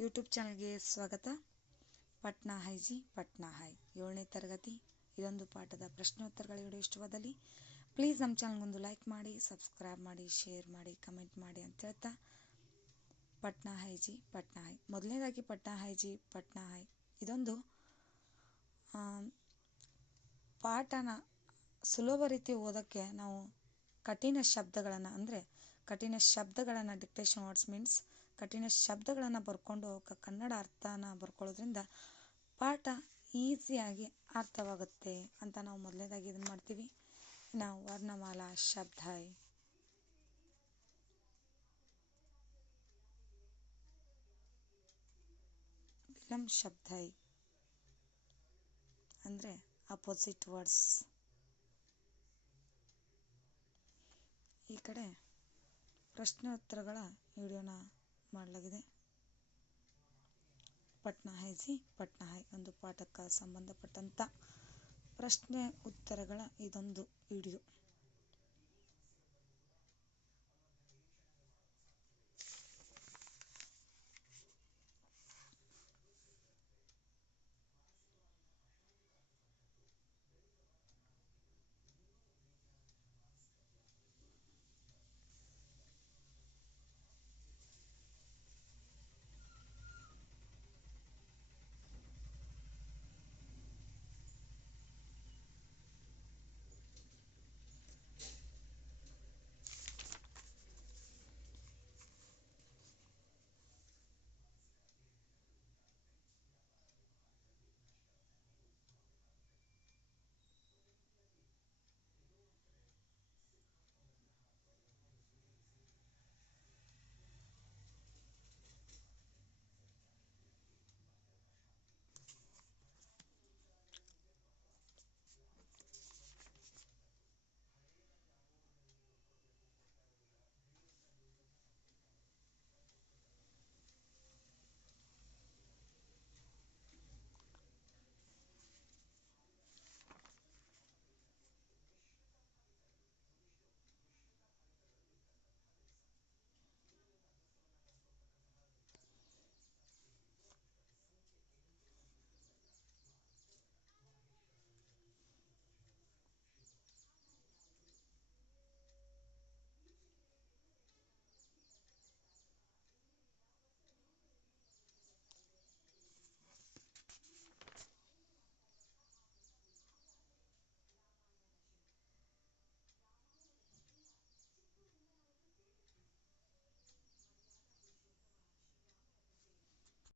YouTube ಚಾನಲ್ಗೆ ಸ್ವಾಗತ. ಪಟ್ನಾ ಹೈಜಿ ಪಟ್ನಾ ಹೈ. ಏಳನೇ ತರಗತಿ. ಇದೊಂದು ಪಾಠದ ಪ್ರಶ್ನೋತ್ತರಗಳ ವಿಡಿಯೋ ಇಷ್ಟವಾದಲ್ಲಿ ಪ್ಲೀಸ್ ನಮ್ಮ ಚಾನಲ್ಗೊಂದು ಲೈಕ್ ಮಾಡಿ ಸಬ್ಸ್ಕ್ರೈಬ್ ಮಾಡಿ ಶೇರ್ ಮಾಡಿ ಕಮೆಂಟ್ ಮಾಡಿ ಅಂತ ಹೇಳ್ತಾ. ಪಟ್ನಾ ಹೈಜಿ ಪಟ್ನಾ ಹೈ. ಮೊದಲನೇದಾಗಿ ಪಟ್ನಾ ಹೈಜಿ ಪಟ್ನಾ ಹೈ. ಇದೊಂದು ಪಾಠನ ಸುಲಭ ರೀತಿ ಓದೋಕ್ಕೆ ನಾವು ಕಠಿಣ ಶಬ್ದಗಳನ್ನು, ಅಂದರೆ ಕಠಿಣ ಶಬ್ದಗಳನ್ನು ಡಿಕ್ಟೇಷನ್ ವರ್ಡ್ಸ್ ಮೀನ್ಸ್ ಕಠಿಣ ಶಬ್ದಗಳನ್ನು ಬರ್ಕೊಂಡು ಅವಕ್ಕೆ ಕನ್ನಡ ಅರ್ಥನ ಬರ್ಕೊಳ್ಳೋದ್ರಿಂದ ಪಾಠ ಈಸಿಯಾಗಿ ಅರ್ಥವಾಗುತ್ತೆ ಅಂತ ನಾವು ಮೊದಲನೇದಾಗಿ ಇದನ್ನು ಮಾಡ್ತೀವಿ. ನಾವು ವರ್ಣಮಾಲಾ ಶಬ್ದ ವಿಲಂ ಶಬ್ದ ಅಂದರೆ ಅಪೋಸಿಟ್ ವರ್ಡ್ಸ್. ಈ ಕಡೆ ಪ್ರಶ್ನೋತ್ತರಗಳ ವಿಡಿಯೋನ ಮಾಡಲಾಗಿದೆ. ಪಟ್ನಾ ಹೈಜಿ ಪಟ್ನಾ ಹೈ ಒಂದು ಪಾಠಕ್ಕೆ ಸಂಬಂಧಪಟ್ಟಂಥ ಪ್ರಶ್ನೆ ಉತ್ತರಗಳ ಇದೊಂದು ವಿಡಿಯೋ.